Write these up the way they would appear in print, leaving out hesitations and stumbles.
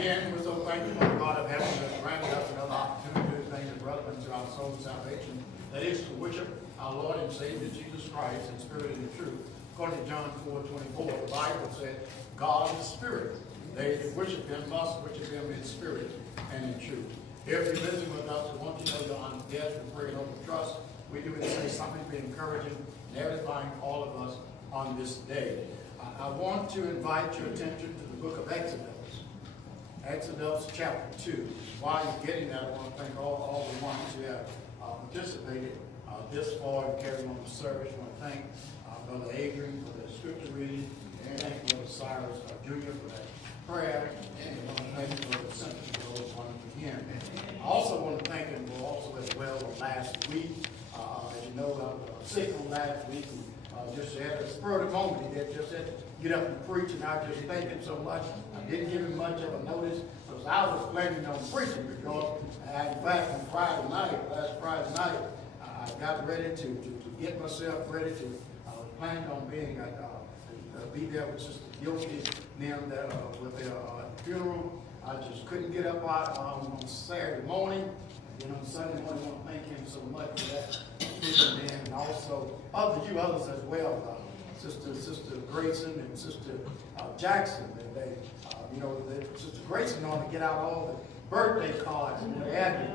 again, we're so thankful for God of heaven that has granted us another opportunity to do things that's relevant to our soul's salvation. That is to worship our Lord and Savior Jesus Christ in spirit and in truth. According to John 4:24, the Bible said, God is spirit. They that worship him must worship him in spirit and in truth. If you're visiting with us, we want you to know you're on guest and pray and open trust. We do it to say something to be encouraging and edifying all of us on this day. I want to invite your attention to the book of Exodus. Exodus chapter 2. While you're getting that, I want to thank all the ones who have participated this far and carrying on the service. I want to thank Brother Adrian for the scripture reading, and thank Brother Cyrus Jr. for that prayer, and I want to thank Brother Simpson for those ones again. I also want to thank him for also as well last week. As you know, I was sick on last week. Just had a spur of the moment. He just had to get up and preach, and I just thank him so much. I didn't give him much of a notice because I was planning on preaching because, in fact, on last Friday night, I got ready to get myself ready to. I was planning on be there with Sister Guilty and them with their funeral. I just couldn't get up on Saturday morning. And on Sunday morning, I want to thank him so much for that. And also you others as well, Sister Grayson and Sister Jackson. Sister Grayson on to get out all the birthday cards and what have you.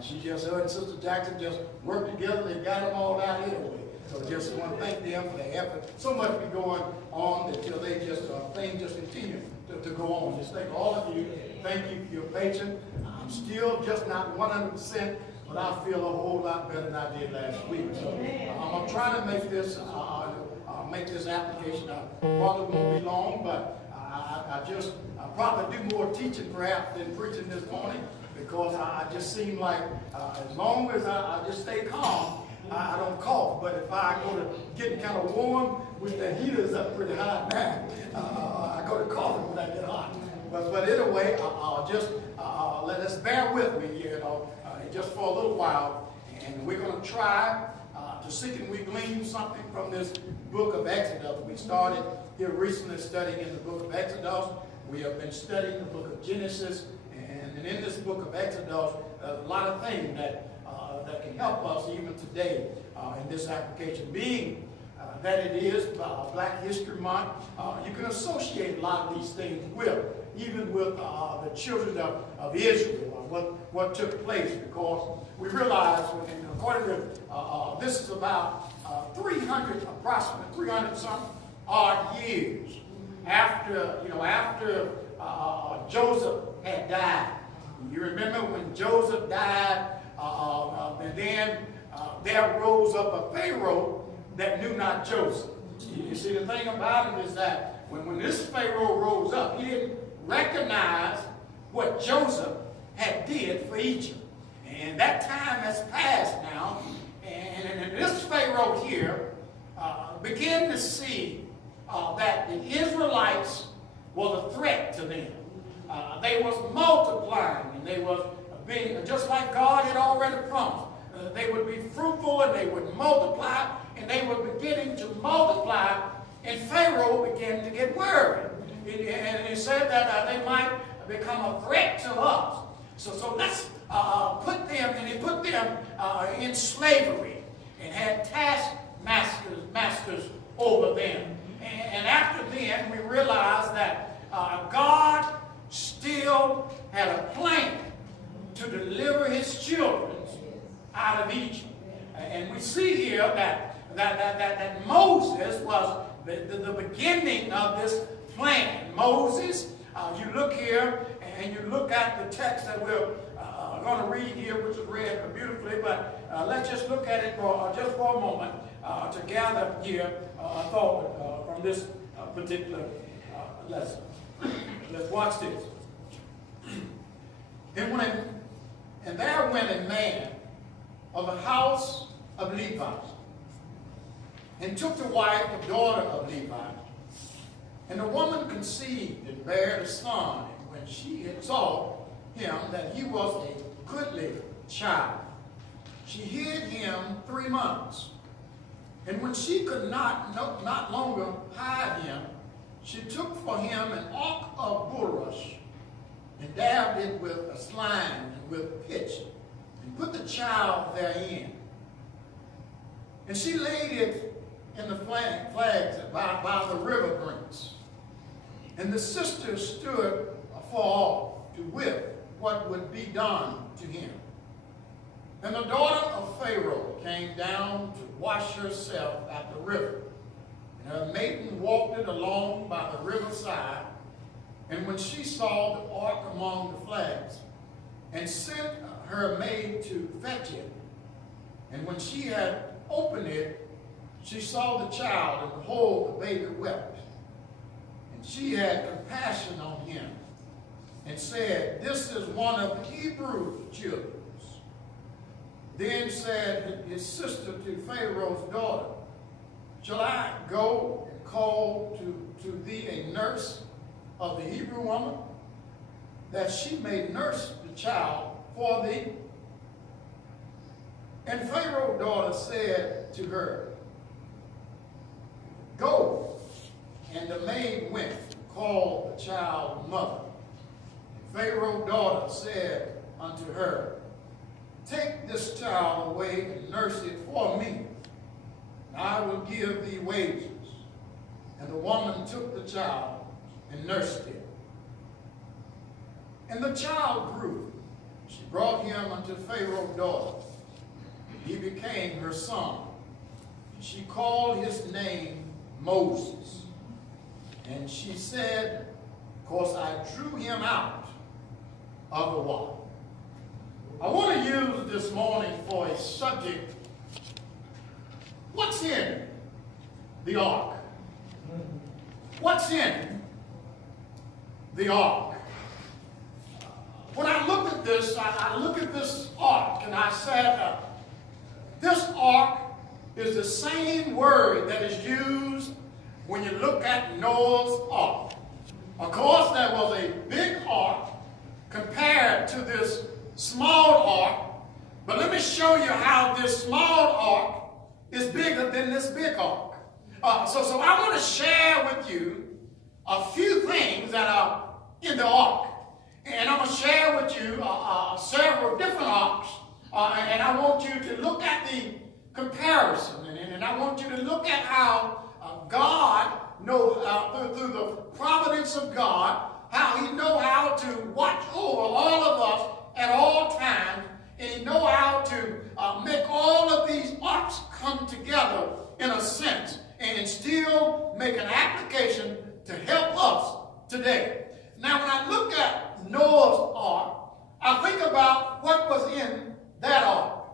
She just, her and Sister Jackson just worked together. They got them all out anyway. So just want to thank them for their effort. So much be going on until they just things just continue to go on. Just thank all of you. Thank you for your patience. I'm still just not 100%, but I feel a whole lot better than I did last week. So I'm trying to make this application. I probably won't be long, but I probably do more teaching perhaps than preaching this morning because I just seem like as long as I just stay calm, I don't cough. But if I go to getting kind of warm with the heaters up pretty high now, I go to coughing when I get hot. But anyway, let us bear with me, just for a little while, and we're going to try to seek and we glean something from this book of Exodus. We started here recently studying in the book of Exodus. We have been studying the book of Genesis, and in this book of Exodus, there's a lot of things that can help us even today in this application, being that it is Black History Month. You can associate a lot of these things even with the children of Israel, what took place, because we realize, according to this is about approximately 300 some odd years after Joseph had died. You remember when Joseph died, and then there rose up a Pharaoh that knew not Joseph. You see, the thing about it is that when this Pharaoh rose up, he didn't recognize what Joseph had did for Egypt. And that time has passed now. And this Pharaoh here began to see that the Israelites was a threat to them. They was multiplying, and they was being, just like God had already promised. They would be fruitful, and they would multiply, and they were beginning to multiply, and Pharaoh began to get worried. And he said that they might become a threat to us. So let's put them, and he put them in slavery and had taskmasters over them. And after then, we realized that God still had a plan to deliver his children out of Egypt. And we see here that Moses was the beginning of this plan. Moses, you look here and you look at the text that we're going to read here, which is read beautifully, but let's just look at it for a moment to gather here a thought from this particular lesson. Let's watch this. And there went a man of the house of Levi, and took the wife, the daughter of Levi. And the woman conceived and bare a son. And when she had saw him that he was a goodly child, she hid him 3 months. And when she could not longer hide him, she took for him an ark of bulrush and dabbed it with a slime and with pitch, and put the child therein. And she laid it in the flags by the river banks. And the sisters stood afar off to whip what would be done to him. And the daughter of Pharaoh came down to wash herself at the river. And her maiden walked it along by the riverside. And when she saw the ark among the flags, and sent her maid to fetch it, and when she had opened it, she saw the child, and behold, the baby wept. And she had compassion on him, and said, This is one of the Hebrew children. Then said his sister to Pharaoh's daughter, Shall I go and call to thee a nurse of the Hebrew woman, that she may nurse the child for thee? And Pharaoh's daughter said to her, Go. And the maid went and called the child's mother. And Pharaoh's daughter said unto her, Take this child away and nurse it for me, and I will give thee wages. And the woman took the child and nursed it. And the child grew. She brought him unto Pharaoh's daughter. He became her son. And she called his name Moses. And she said, Because I drew him out of the water. I want to use this morning for a subject, what's in the ark? What's in the ark? When I looked at this, I look at this ark, and I said, this ark is the same word that is used when you look at Noah's ark. Of course, there was a big ark compared to this small ark, but let me show you how this small ark is bigger than this big ark. So I want to share with you a few things that are in the ark. And I'm going to share with you several different arks. And I want you to look at the comparison. And I want you to look at how God knows, through the providence of God, how he knows how to watch over all of us at all times. And he knows how to make all of these arks come together in a sense. And still make an application to help us today. Now, when I look at Noah's ark, I think about what was in that ark.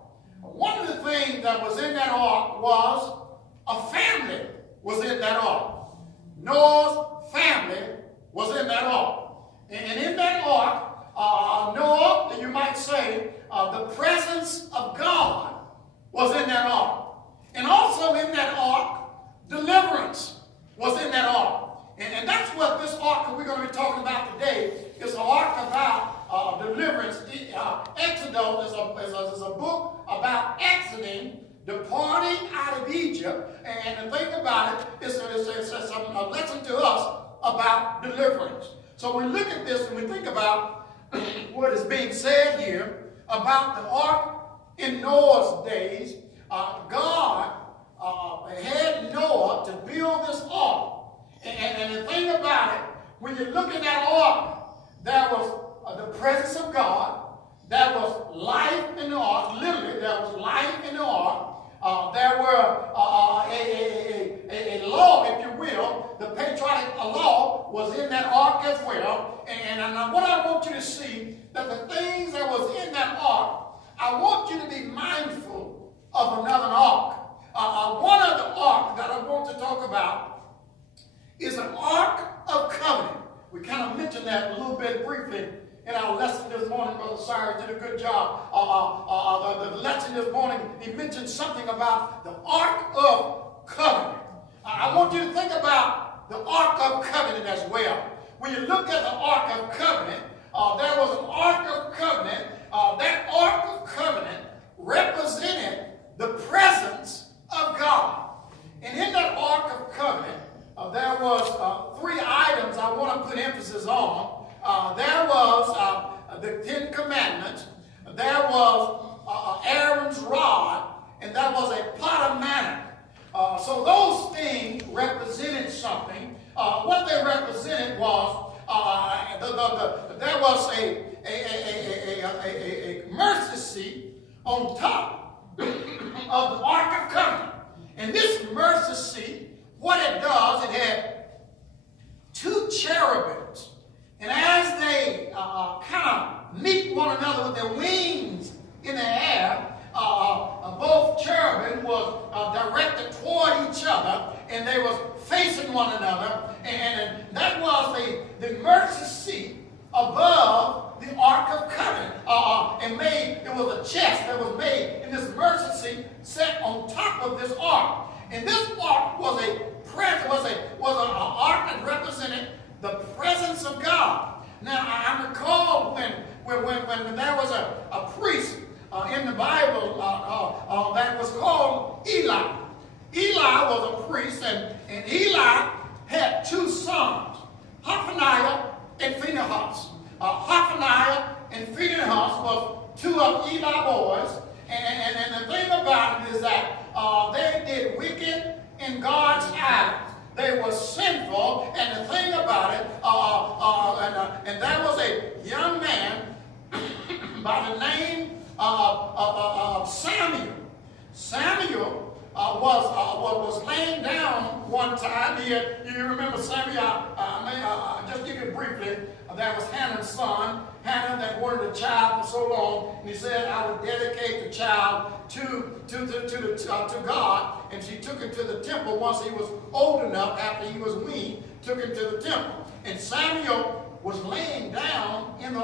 One of the things that was in that ark was a family was in that ark. Noah's family was in that ark. And in that ark, Noah, you might say, the presence of God was in that ark. And also in that ark, deliverance was in that ark. And that's what this ark that we're going to be talking about today is an ark about deliverance. Exodus is a book about exiting, departing out of Egypt. And the thing about it is it's a lesson to us about deliverance. So we look at this and we think about what is being said here about the ark in Noah's days. God had Noah to build this ark. And the thing about it, when you look at that ark, there was the presence of God. There was life in the ark. Literally, there was life in the ark. There were a law, if you will. The patriotic law was in that ark as well. And what I want you to see, that the things that was in that ark, I want you to be mindful of another ark. One of the ark that I want to talk about is an ark of covenant. We kind of mentioned that a little bit briefly in our lesson this morning. Brother Cyrus did a good job. The lesson this morning, he mentioned something about the ark of covenant. I want you to think about the ark of covenant as well. When you look at the ark of covenant, there was an ark of covenant. That ark of covenant represented the presence of God. And in that ark of covenant, there was three items I want to put emphasis on. There was the Ten Commandments, there was Aaron's rod, and there was a pot of manna. So those things represented something. What they represented was there was a mercy seat on top of the Ark of Covenant. And this mercy seat, what it does, it had two cherubims. And as they kind of meet one another with their wings in the air, both cherubim was directed toward each other, and they was facing one another. And that was the mercy seat above the Ark of Covenant. It was a chest that was made in this mercy seat set on top of this ark. And this ark was an ark that represented the presence of God. Now I recall when there was a priest in the Bible that was called Eli. Eli was a priest, and Eli had two sons, Hophniah and Phinehas. Hophniah and Phinehas was two of Eli boys, and the thing about it is that they did wicked in God's eyes. They were sinful, and the thing about it, and there was a young man by the name of Samuel. Samuel was laying down one time. You remember Samuel? I'll just give you briefly. That was Hannah's son. Hannah that wanted a child for so long, and he said, "I would dedicate the child to God." And she took him to the temple once he was old enough. After he was weaned, took him to the temple. And Samuel was laying down in the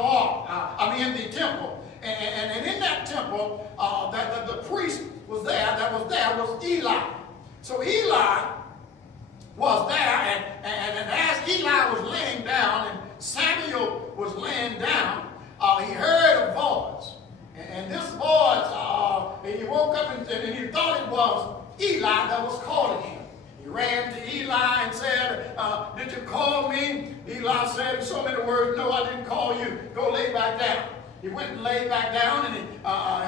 in the temple. And in that temple, the priest was there. That was there was Eli. So Eli was there, and as Eli was laying down, and Samuel was laying down, he heard a voice. And this voice, he woke up and he thought it was Eli that was calling him. He ran to Eli and said, "Did you call me?" Eli said in so many words, "No, I didn't call you. Go lay back down." He went and laid back down, and he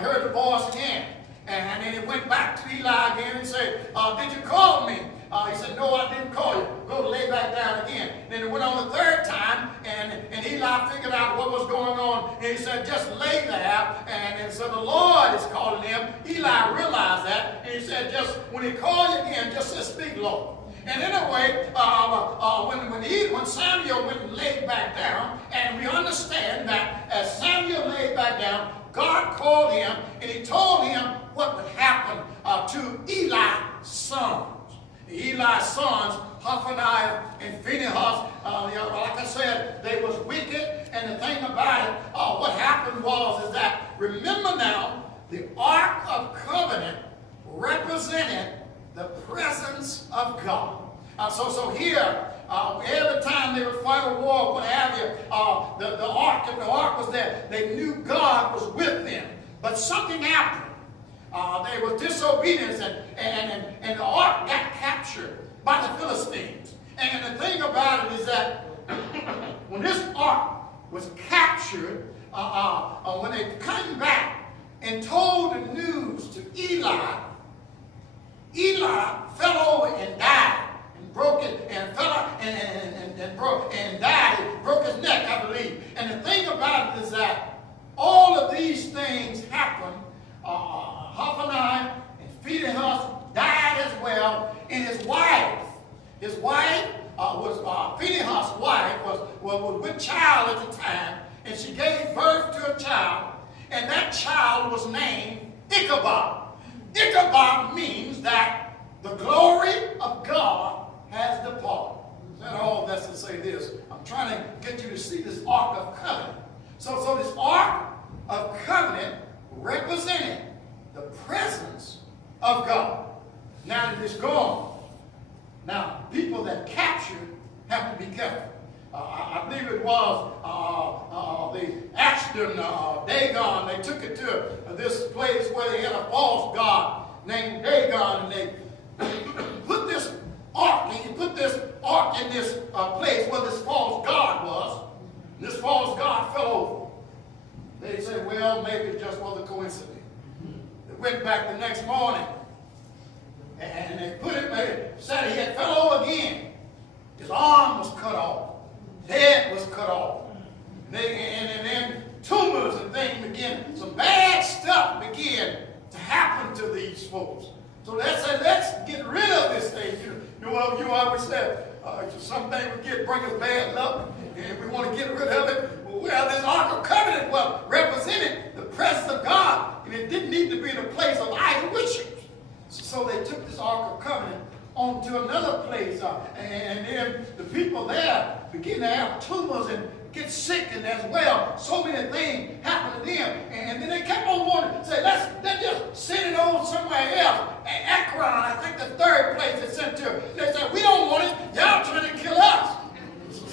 heard the voice again. And then he went back to Eli again and said, "Did you call me?" He said, "No, I didn't call you. Go lay back down again." Then it went on the third time, and Eli figured out what was going on. And he said, "Just lay there." And so the Lord is calling him. Eli realized that. And he said, "Just when he called you again, just say, 'Speak, Lord.'" And anyway, when Samuel went and laid back down, and we understand that as Samuel laid back down, God called him, and he told him what would happen to Eli's sons. Eli's sons, Hophniah and Phinehas, like I said, they was wicked. And the thing about it, what happened is that, remember now, the Ark of Covenant represented the presence of God. So here, every time they would fight a war, what have you, the ark was there. They knew God was with them. But something happened. They were disobedience, and the ark got captured by the Philistines. And the thing about it is that when this ark was captured, when they came back and told the news to Eli, Eli fell over and died, and broke it, and fell out and died. He broke his neck, I believe. And the thing about it is that all of these things happened. Hophniah and Phinehas died as well, and his wife was Phinehas' wife was with child at the time, and she gave birth to a child, and that child was named Ichabod. Ichabod means that the glory of God has departed. Is that all that's to say this? I'm trying to get you to see this Ark of Covenant. So this Ark of Covenant represented the presence of God. Now that it's gone, now people that captured have to be careful. I believe it was the Ashton, Dagon. They took it to this place where they had a false god named Dagon, and they put this ark, and he put this ark in this place where this false god was. This false god fell over. They say, well, maybe it just was a coincidence. They went back the next morning, and they put him, they said he had fell over again. His arm was cut off. His head was cut off. And then tumors and things began, some bad stuff began to happen to these folks. So let's say, let's get rid of this thing. You always said, something would bring us bad luck, and we want to get rid of it. Well, this Ark of Covenant represented the presence of God, and it didn't need to be in a place of idol worship. So they took this Ark of Covenant on to another place, and then the people there began to have tumors and get sick and as well. So many things happened to them. And then they kept on wanting to say, let's just send it on somewhere else. Akron, I think the third place they sent to. They said, we don't want it. Y'all trying to kill us.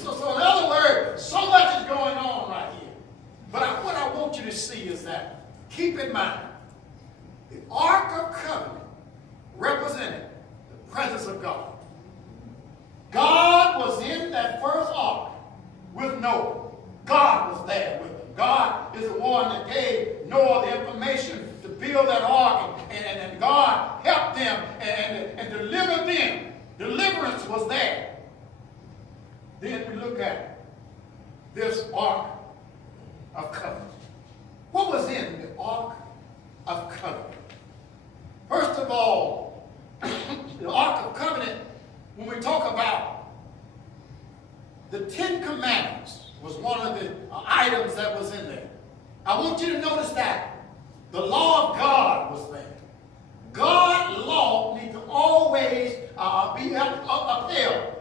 So in other words, so much is going on right here. But what I want you to see is that, keep in mind, the Ark of Covenant represented the presence of God. God was in that first ark with Noah. God was there with him. God is the one that gave Noah the information to build that ark, and God helped them and delivered them. Deliverance was there. Then we look at this Ark of Covenant. What was in the Ark of Covenant? First of all, the Ark of Covenant, when we talk about the Ten Commandments, was one of the items that was in there. I want you to notice that the law of God was there. God's law needs to always be upheld.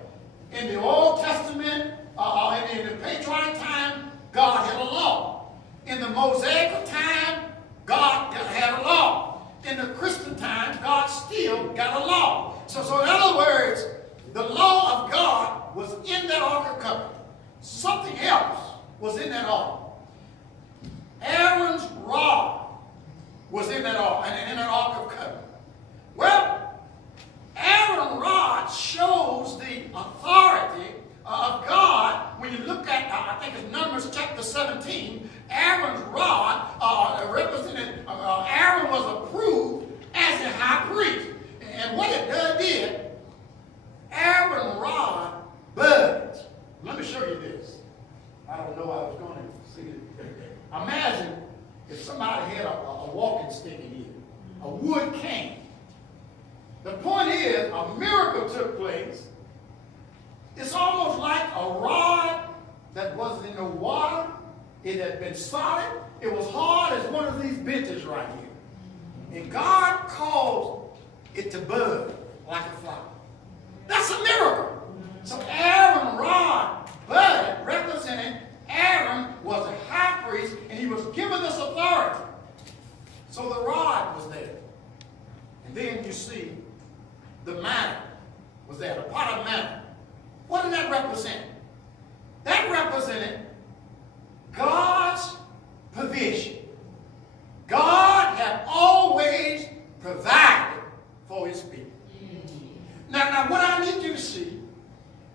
In the Old Testament, in the patriarchal time, God had a law. In the Mosaic time, God had a law. In the Christian time, God still got a law. So in other words, the law of God was in that Ark of Covenant. Something else was in that ark. Aaron's rod was in that ark, and in that Ark of Covenant. Well, Aaron's rod shows the authority of God. When you look at, I think it's Numbers chapter 17, Aaron's rod represented, Aaron was approved as a high priest. And what it did, Aaron's rod budded. Let me show you this. I don't know I was going to see it. Imagine if somebody had a walking stick in here, a wood cane. The point is, a miracle took place. It's almost like a rod that wasn't in the water. It had been solid. It was hard as one of these benches right here. And God caused it to bud like a flower. That's a miracle. So Aaron's rod budded, representing Aaron was a high priest, and he was given this authority. So the rod was there. And then you see the manna was there, the pot of manna. What did that represent? That represented God's provision. God had always provided for his people. Now what I need you to see,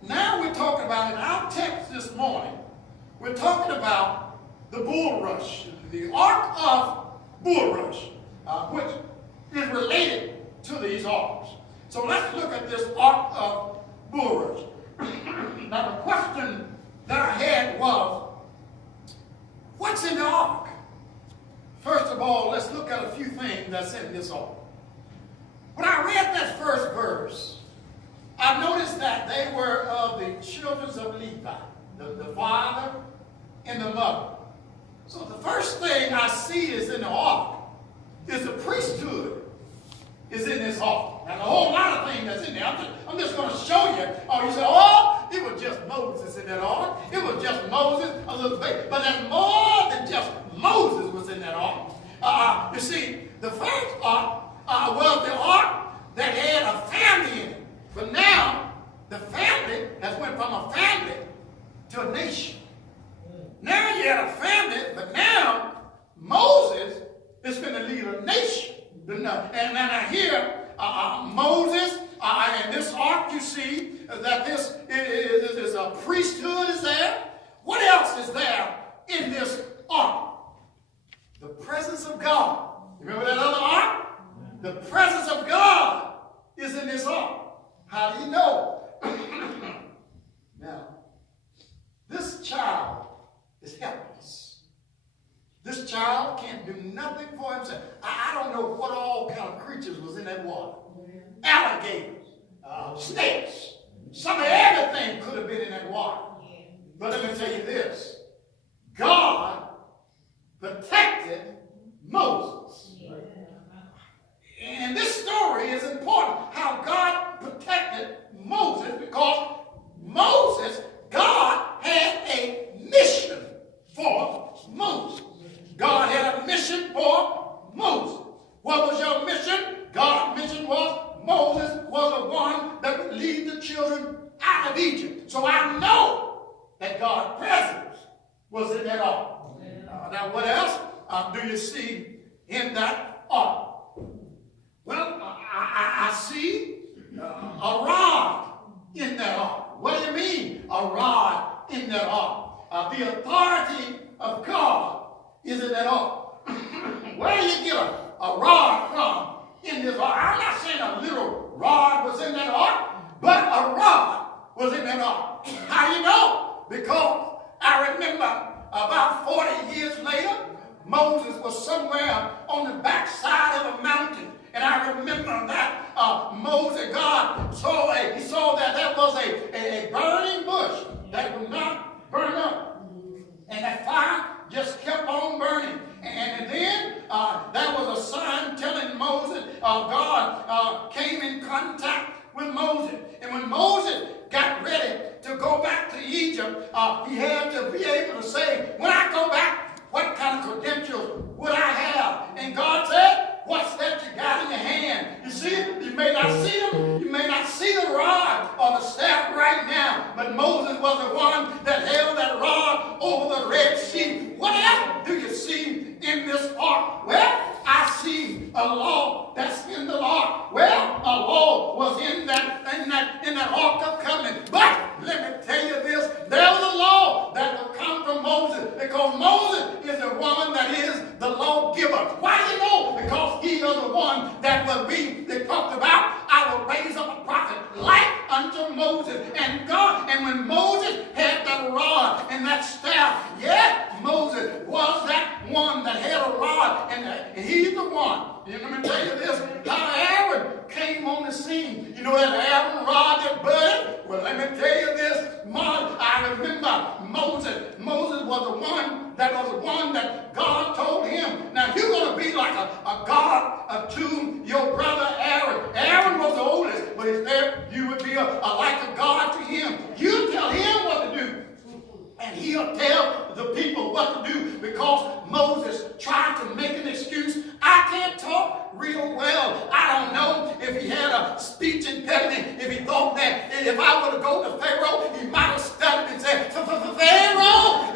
now we're talking about, in our text this morning, we're talking about the bulrush, the Ark of bulrush, which is related to these arks. So let's look at this Ark of bulrush. Now the question that I had was, what's in the ark? First of all, let's look at a few things that's in this ark. When I read that first verse, I noticed that they were of the children of Levi, the father and the mother. So the first thing I see is in the ark is the priesthood is in this ark. Now, a whole lot of things that's in there. I'm just going to show you. Oh, you say, oh, it was just Moses in that ark. It was just Moses, a little bit. But there's more than just Moses was in that ark. You see, the first ark was the ark that had a family in it. But now, the family has went from a family to a nation. Now you had a family, but now Moses is going to lead a nation. And I hear Moses, in this ark you see that this is a priesthood is there. What else is there in this ark? do nothing for himself. I don't know what all kind of creatures was in that water. Alligators, snakes, some of everything could have been in that water. But let me tell you this. God protected Moses. And this story is important, how God protected Moses, because Moses, God had a mission for Moses. God had a mission for Moses. What was your mission? God's mission was Moses was the one that would lead the children out of Egypt. So I know that God's presence was in that ark. Now what else do you see in that ark? Well, I see a rod in that ark. What do you mean, a rod in that ark? The authority of God is in that ark. Where do you get a rod from in this ark? I'm not saying a little rod was in that ark, but a rod was in that ark. How you know? Because I remember about 40 years later, Moses was somewhere on the backside of a mountain. And I remember that Moses, God saw that there was a burning bush that would not burn up. And that fire just kept on burning. And then there was a sign telling Moses, God came in contact with Moses. And when Moses got ready to go back to Egypt, he had to be able to say, when I go back, what kind of credentials would I have? And God said, what's that you got in your hand? You see, you may not see them, you may not see the rod or the staff right now, but Moses was the one that held that rod over the Red Sea. What else do you see in this ark? Well, I see a law that's in the ark. Well, a law was in that ark of covenant. But let me tell you this, there was a law that would come from Moses, because Moses is the one that is the lawgiver. Why do you know? Because he is the one that will be, they talked about, I will raise up a prophet like unto Moses. And God, and when Moses had that rod and that staff, yes, Moses was that one that had a rod, and he's the one. And let me tell you this, how Aaron came on the scene. You know that Aaron rod that budded? Well, let me tell you this, I remember Moses. Moses was the one that God told him, now you're going to be like a God to your brother Aaron. Aaron was the oldest, but if there you would be like a God to him. You tell him what to do, and he'll tell the people what to do, because Moses tried to make an excuse. I can't talk real well. I don't know if he had a speech impediment, if he thought that if I were to go to Pharaoh, he might have stuttered and said, Pharaoh,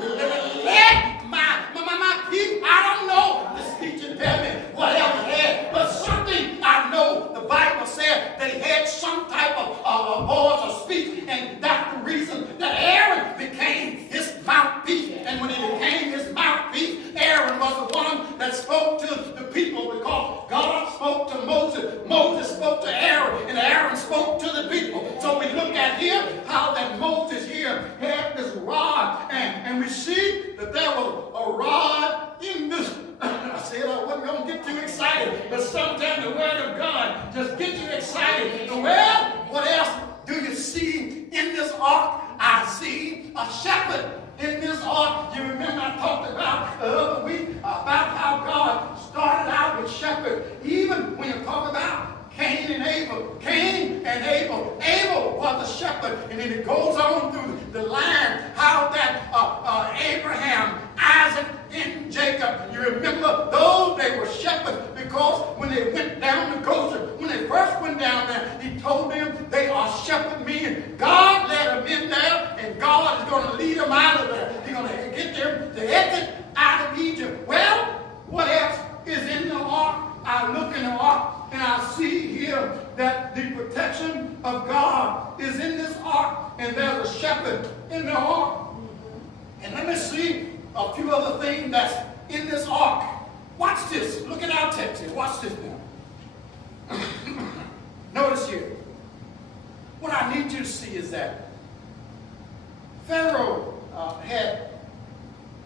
let my people, I don't know the speech impediment, whatever he had, but something I know, the Bible said that he had some type of voice or speech, and that's the reason that Aaron became his mouthpiece. And when he became his mouthpiece, Aaron was the one that spoke to the people, because God spoke to Moses, Moses spoke to Aaron, and Aaron spoke to the people. So we look at here how that Moses here had this rod, and we see that there was a rod in this. I said I wasn't going to get too excited, but sometimes the word of God just gets you excited. Well, what else do you see in this ark? I see a shepherd in this ark. You remember I talked about the other week about how God started out with shepherds. Even when you talk about Cain and Abel. Abel was the shepherd. And then it goes on through the line how that Abraham, Isaac, and Jacob, you remember those, they were shepherds, because when they went down to Goshen, when they first went down there, he told them they are shepherd men. God led them in there, and God is going to lead them out of there. He's going to get them to exit out of Egypt. Well, what else is in the ark? I look in the ark, and I see here that the protection of God is in this ark, and there's a shepherd in the ark. And let me see a few other things that's in this ark. Watch this. Look at our text here. Watch this now. Notice here. What I need you to see is that Pharaoh had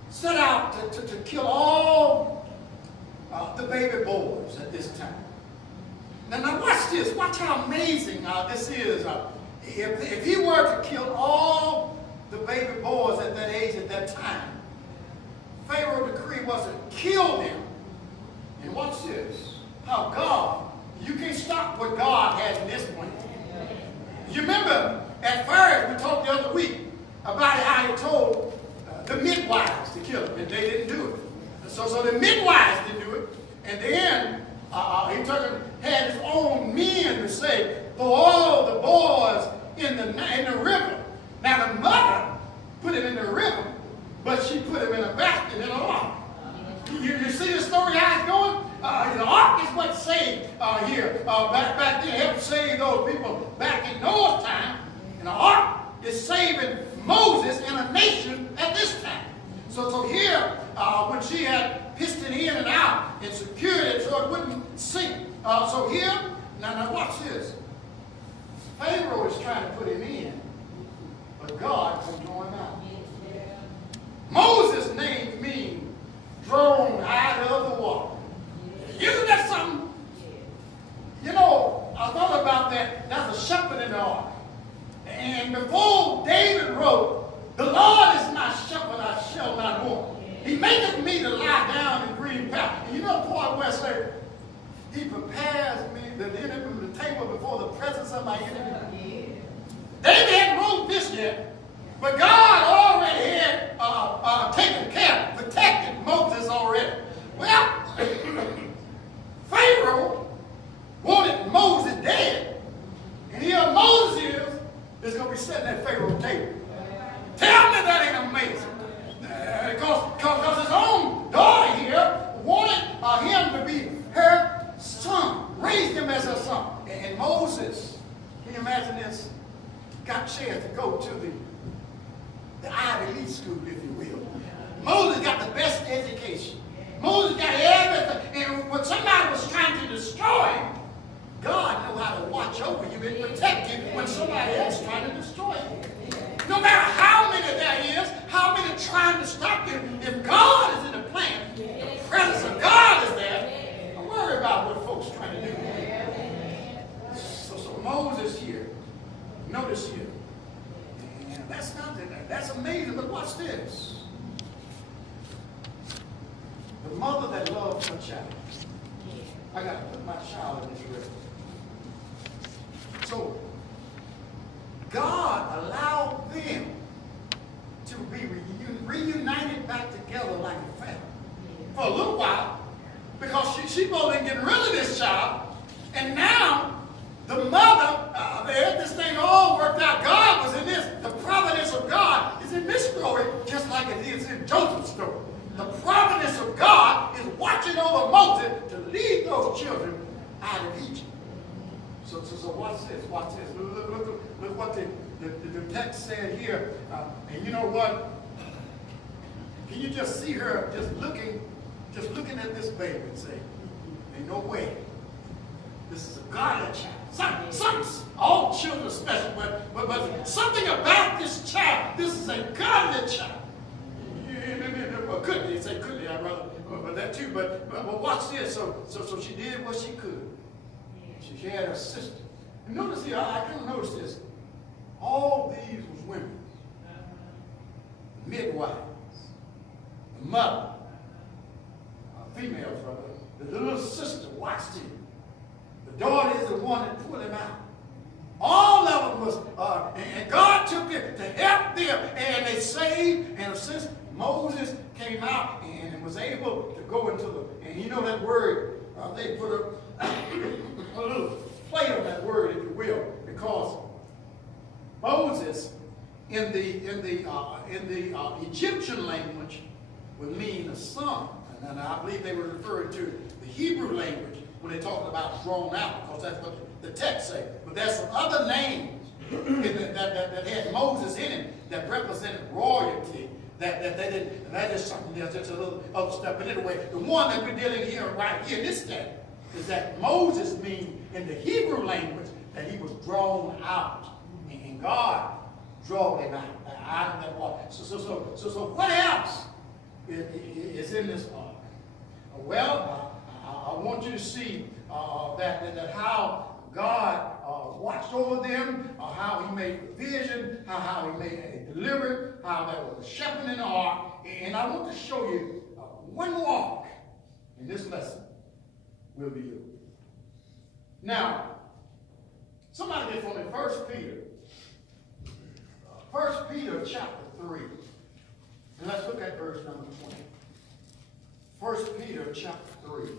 set out to kill all the baby boys at this time. Now watch this. Watch how amazing this is. If he were to kill all the baby boys at that age, at that time, Pharaoh's decree was to kill them. And watch this. How God, you can't stop what God has in this point. You remember, at first, we talked the other week about how he told the midwives to kill them, and they didn't do it. So the midwives didn't do it, and then he had his own men to say, throw all the boys in the river. Now the mother put him in the river, but she put him in a basket in an ark. You see the story how it's going? The ark is what saved here. Back then, helped save those people back in Noah's time. And the ark is saving Moses and a nation at this time. So here, when she had pissed it in and out and secured it so it wouldn't sink. So here, now watch this. Pharaoh is trying to put him in, but God can draw him out. Moses' name means drawn out of the water. Isn't that something? You know, I thought about that. That's a shepherd in the ark. And before David wrote, the Lord is my shepherd, I shall not want. He maketh me to lie down in green pasture. And you know the part where it says, he prepares me the table before the presence of my enemy. David hadn't wrote this yet, but God already had taken care, protected Moses already. Well, Pharaoh wanted Moses dead, and here Moses is going to be sitting at Pharaoh's table. Tell me that ain't amazing. Because his own daughter here wanted him to be her son, raised him as her son. And Moses, can you imagine this? Got a chance to go to the Ivy League school, if you will. Moses got the best education. Moses got everything. And when somebody was trying to destroy him, God knew how to watch over you and protect you when somebody else trying to destroy you. No matter how many there is, how many trying to stop you, if God is in the plan, the presence of God is there, don't worry about what folks are trying to do. So Moses here, notice here, and that's amazing, but watch this. The mother that loves her child. I got to put my child in this river. So, God allowed them to be reunited back together like a family for a little while, because she wasn't getting rid of this child, and now the mother, this thing all worked out. God was in this. The providence of God is in this story, just like it is in Joseph's story. The providence of God is watching over Moses to lead those children out of Egypt. So watch this. Watch this. Look what the text said here. And you know what? Can you just see her just looking at this baby and say, "Ain't no way. This is a godly child." Some all children are special, but something about this child. This is a godly child. Could they say could they? I'd rather, but that too. But watch this. So she did what she could. She had her sister. And notice here, I can notice this. All these was women. Midwives, the mother, females rather. The little sister watched him. The daughter is the one that pulled him out. All of them was, and God took it to help them, and they saved. And since Moses came out and was able to go into the, and you know that word, they put a little play on that word, if you will, because Moses in the Egyptian language would mean a son, and I believe they were referring to the Hebrew language when they talked about drawn out, because that's what the text says. But there's some other names that had Moses in it that represented royalty. That they didn't. That is something. There's just a little other stuff. But anyway, the one that we're dealing here right here in this text is that Moses means in the Hebrew language that he was drawn out, and God drew him out of that water. So what else is in this ark? Well, I want you to see that how God watched over them, how he made provision, how he made a deliverance, how there was a shepherd in the ark. And I want to show you one more ark in this lesson will be you. Now, somebody get for me 1 Peter. 1 Peter chapter 3. And let's look at verse number 20. 1 Peter chapter 3.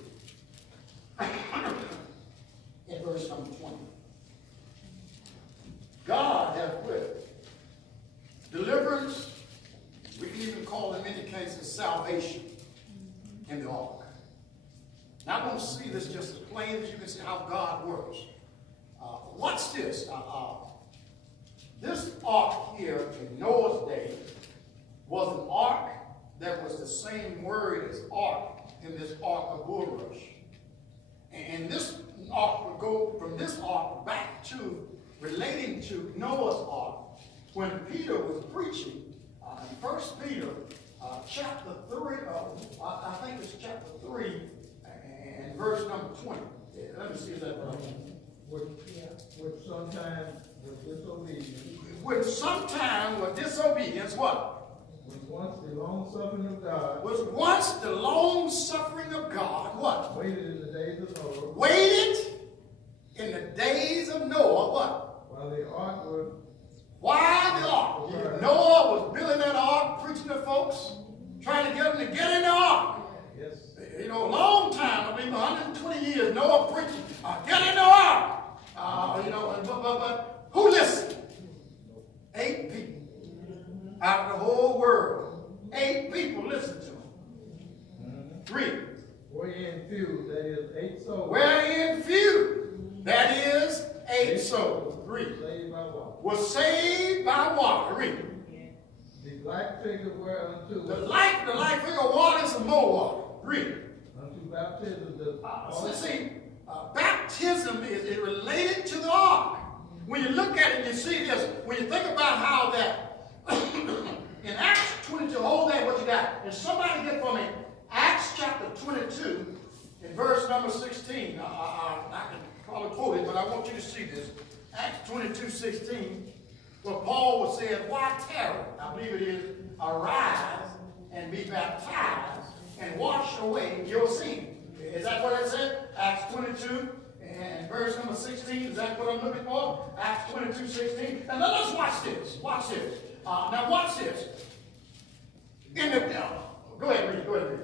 At verse number 20. God has put deliverance, we can even call in many cases salvation, in the ark. Now I want to see this just as plain as you can see how God works. Watch this. This ark here in Noah's day was an ark that was the same word as ark in this ark of bulrush. And this ark would go from this ark back to relating to Noah's ark when Peter was preaching in 1 Peter chapter 3, I think it's chapter 3 and verse number 20. Let me see if that's right. Which sometime with disobedience. Which sometime with disobedience, what? Was once the long suffering of God. Was once the long suffering of God, what? Waited in the days of Noah. Waited in the days of Noah, what? While the ark was. Why the ark? Noah was building that ark, preaching to folks, trying to get them to get in the ark. Yes. You know, a long time, I believe 120 years, Noah preaching, get in the ark. But who listened? 8 people out of the whole world. 8 people listened to him. 3. Wherein few, that is 8 souls. Wherein few, that is 8 souls. 3. Saved by water. Was saved by water. 3. The like figure whereunto. The like figure of water is some more water. 3. Unto baptism does. Baptism is related to the ark. When you look at it, you see this. When you think about how that in Acts 22, hold that what you got. And somebody get for me Acts chapter 22 in verse number 16. I can probably quote it, but I want you to see this. Acts 22:16, where Paul was saying, why tarry? I believe it is, arise and be baptized and wash away your sin. Is that what it said? Acts 22 and verse number 16. Is that what I'm looking for? Acts 22:16. And now let's watch this. Watch this. Now watch this. Go ahead, read.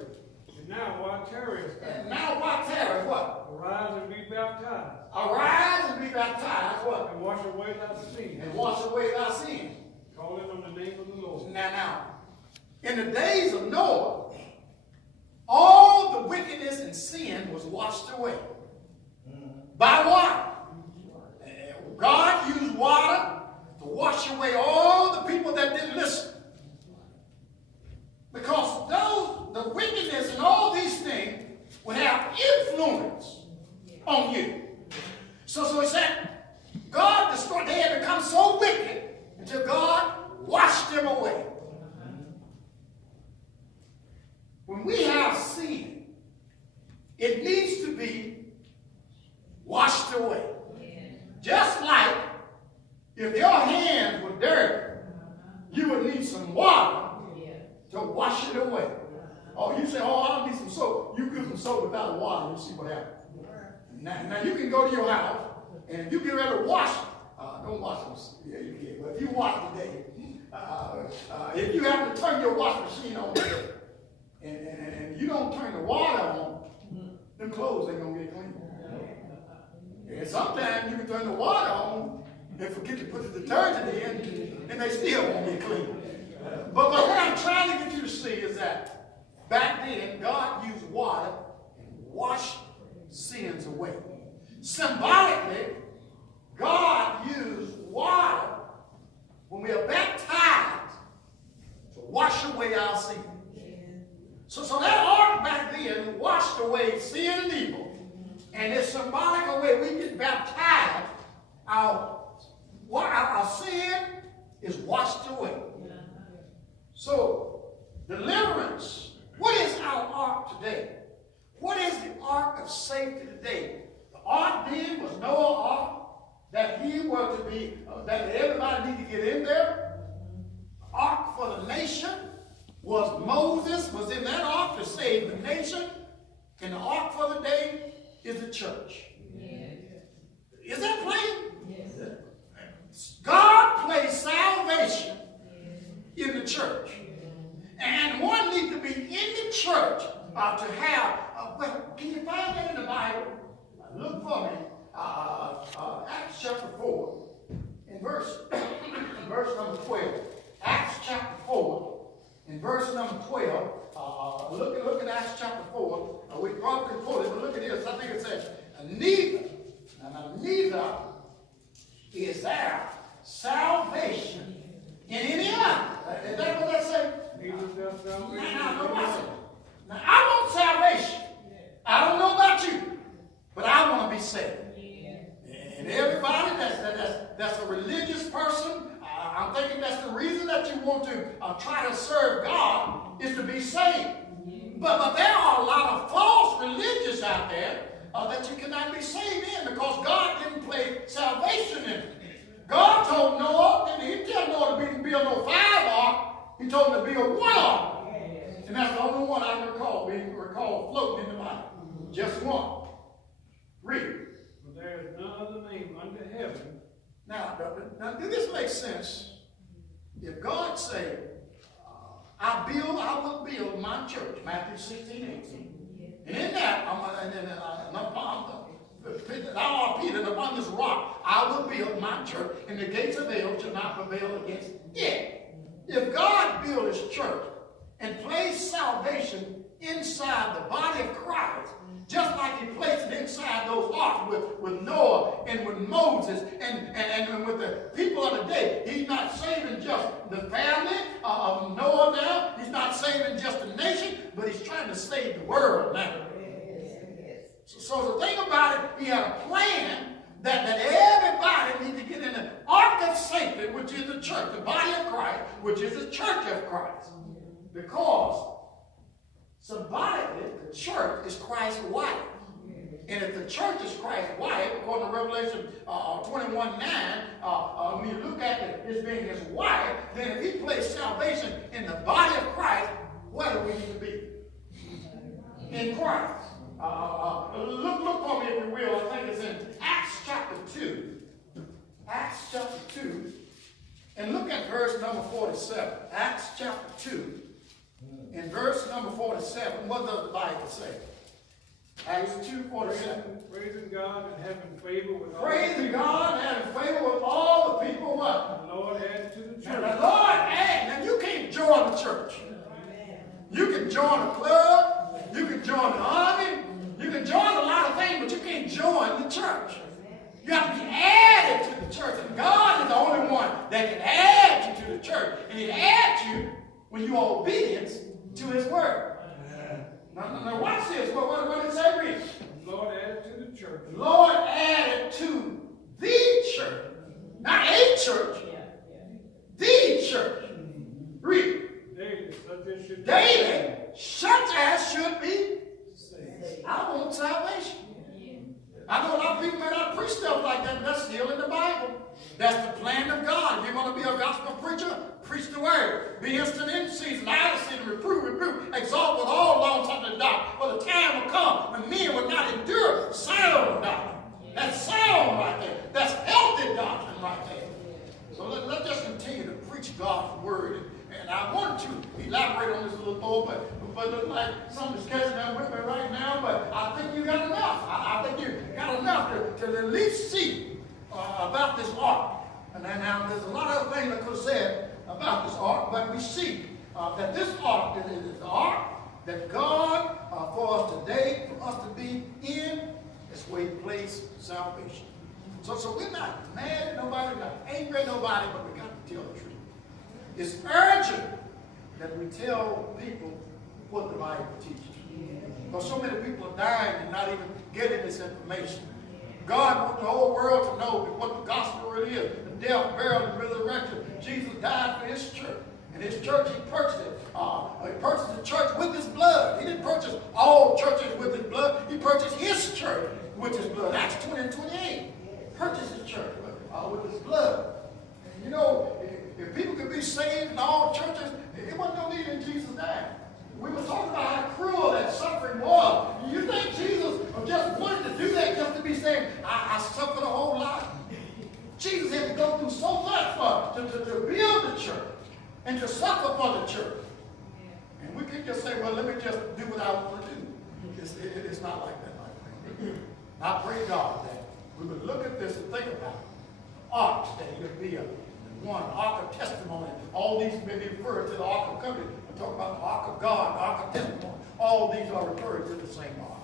And now why tarriest thou? And now why tarry? What? Arise and be baptized. Arise and be baptized. What? And wash away thy sin. And wash away thy sin. Calling on the name of the Lord. Now, in the days of Noah, all the wickedness and sin was washed away. By water. God used water to wash away all the people that didn't listen. Because the wickedness and all these things would have influence on you. So he said, God destroyed, they had become so wicked until God washed them away. When we have sin, it needs to be washed away. Just like if your hands were dirty, you would need some water to wash it away. Oh, you say, I don't need some soap. You use some soap without water, you see what happens. Now you can go to your house, and if you get ready to wash, don't wash them. Yeah, you can. But if you wash today, if you have to turn your wash machine on today, and you don't turn the water on, them clothes ain't gonna get clean. And sometimes you can turn the water on and forget to put the detergent in, and they still won't get clean. But what I'm trying to get you to see is that back then, God used water and washed sins away. Symbolically, God used water when we are baptized to wash away our sin. So that ark back then washed away sin and evil. And it's symbolic of way we get baptized. Our sin is washed away. So, deliverance. What is our ark today? What is the ark of safety today. The ark then was Noah's ark, that he was to be, that everybody need to get in there. The ark for the nation was Moses, was in that ark to save the nation. And the ark for the day is the church. Is that plain? Yes. God placed salvation in the church. And one needs to be in the church to have, well, can you find that in the Bible? Look for me. Acts chapter 4, in verse number 12. Acts chapter 4, in verse number 12. Look at Acts chapter 4. We probably can quote it, but look at this. I think it says, neither is there salvation in any other. Is that what that says? Now, I want salvation. I don't know about you, but I want to be saved. And everybody that's a religious person, I'm thinking that's the reason that you want to try to serve God is to be saved. But there are a lot of false religions out there that you cannot be saved in because God didn't place salvation in it. God told Noah, he didn't tell Noah to build no 5 ark. He told him to build 1 ark. And that's the only one I recall floating in the Bible. Just one. Read. For there is none other name under heaven. Now, do this make sense? If God said, I will build my church, Matthew 16, 18. And in that, thou art Peter, and upon this rock I will build my church, and the gates of hell shall not prevail against it. If God built his church and placed salvation inside the body of Christ, just like he placed it inside those arks with Noah and with Moses and with the people of the day. He's not saving just the family of Noah now. He's not saving just the nation, but he's trying to save the world now. So the thing about it, he had a plan that everybody needs to get in the ark of safety, which is the church, the body of Christ, which is the church of Christ. Because symbolically, the church is Christ's wife. And if the church is Christ's wife, according to Revelation 21:9, when you look at it as being his wife, then if he placed salvation in the body of Christ, where do we need to be? In Christ. Look for me if you will. I think it's in Acts chapter 2. Acts chapter 2. And look at verse number 47. Acts chapter 2. In verse number 47, what does the Bible say? Acts 2:47. Praising God and having favor with all. Praising God and having favor with all the people. What? The Lord added to the church. And the Lord added. Now you can't join the church. You can join a club. You can join the army. You can join a lot of things, but you can't join the church. You have to be added to the church. And God is the only one that can add you to the church. And he adds you when you are obedient to his word. Now watch this. What did it say? Read. The Lord added to the church. The Lord added to the church. Not a church. The church. Read. Daily, such as should be. I want salvation. I know a lot of people may not preach stuff like that, but that's still in the Bible. That's the plan of God. If you want to be a gospel preacher, preach the word. Be instant in season, out of season, reprove, exalt with all long suffering doctrine. For the time will come when men will not endure sound doctrine. That's sound right there. That's healthy doctrine right there. So let's just continue to preach God's word. And I want to elaborate on this a little more, but look like something's catching up with me right now. But I think you got enough. I think you got enough to at least see about this ark. And now there's a lot of other things I could have said about this ark, but we see that this ark is the ark that God for us today, for us to be in, is where he placed salvation. So we're not mad at nobody, we're not angry at nobody, but we got to tell the truth. It's urgent that we tell people what the Bible teaches. Because so many people are dying and not even getting this information. God wants the whole world to know what the gospel really is. The death, burial, and resurrection. Jesus died for his church. And his church, he purchased it. He purchased the church with his blood. He didn't purchase all all churches with his blood. He purchased his church with his blood. Acts 20 and 28. Purchased his church with his blood. And you know, if people could be saved in all churches, it wasn't no need in Jesus' name. We were talking about how cruel that suffering was. You think Jesus just wanted to do that just to be saying, I suffered a whole lot? Jesus had to go through so much to build the church and to suffer for the church. And we can just say, well, let me just do what I want to do. It's not like that, my friend. I pray God that we would look at this and think about arks, that it would be one ark of testimony. All these may be referred to the ark of covenant. I'm talking about the ark of God, the ark of testimony. All these are referred to the same ark.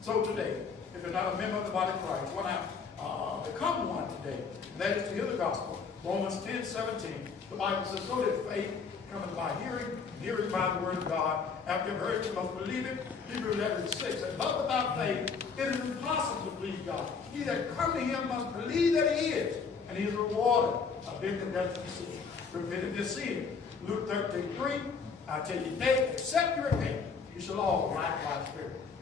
So today, if you're not a member of the body of Christ, why not become one today? And that is to hear the gospel. Romans 10:17. The Bible says, so that faith cometh by hearing, and hearing by the word of God. After you've heard, you must believe it. Hebrews 11:6. And but without faith, it is impossible to please God. He that come to him must believe that he is, and he is rewarded of them that does sin. Repented this sin. Luke 13:3. I tell you, nay, except you repent, you shall all likewise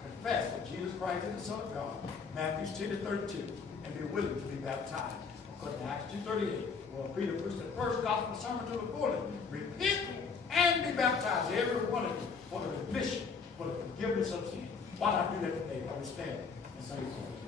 confess that Jesus Christ is the Son of God. Matthew 10:32. And be willing to be baptized. According to Acts 2:38. Well, Peter preached the first gospel sermon to the fullest. Repent and be baptized, every one of you, for the remission, for the forgiveness of sin. Why not do that today? Let me stand and say something.